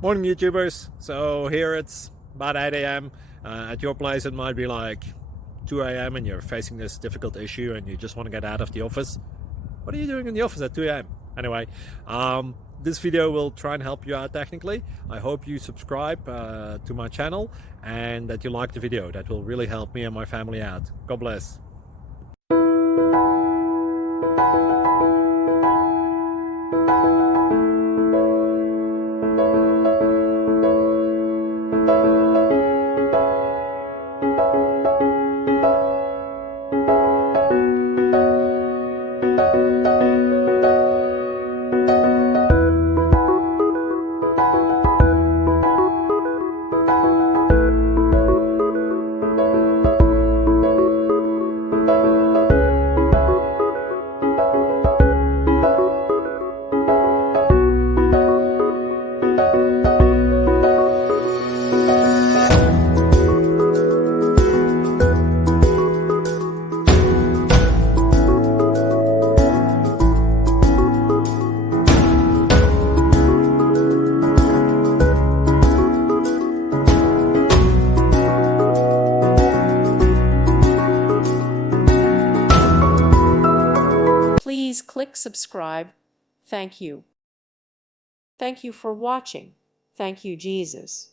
Morning YouTubers. So here it's about 8 a.m. At your place it might be like 2 a.m. and you're facing this difficult issue and you just want to get out of the office. What are you doing in the office at 2 a.m.? Anyway, this video will try and help you out technically. I hope you subscribe to my channel and that you like the video. That will really help me and my family out. God bless. Please click subscribe. Thank you. Thank you for watching. Thank you, Jesus.